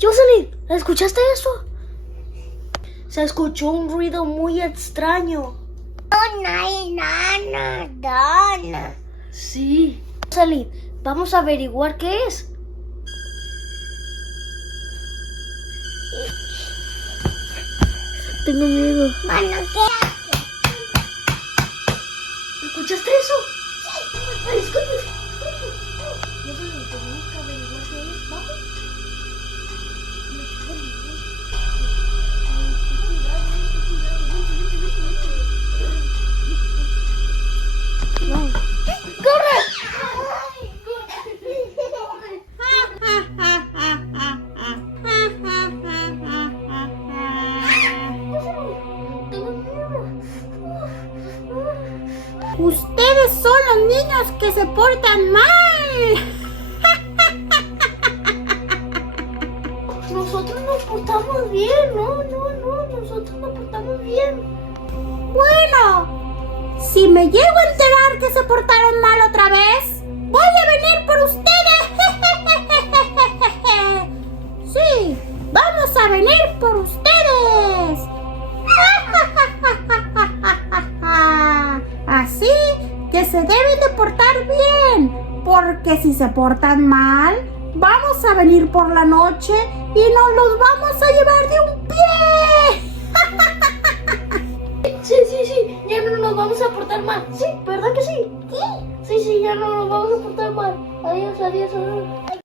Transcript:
Jocelyn, ¿escuchaste eso? Se escuchó un ruido muy extraño. No hay nada. Sí. Jocelyn, vamos a averiguar qué es. Tengo miedo. Bueno, ¿qué haces? ¿Escuchaste eso? Ay, escóndete. Jocelyn, tenemos que averiguar qué es. ¿Vamos? Ustedes son los niños que se portan mal. Nosotros nos portamos bien, no, nosotros nos portamos bien. Bueno, si me llego a enterar que se portaron mal otra vez, voy a venir por ustedes. Sí, vamos a venir por ustedes. Así que se deben de portar bien, porque si se portan mal, vamos a venir por la noche y nos los vamos a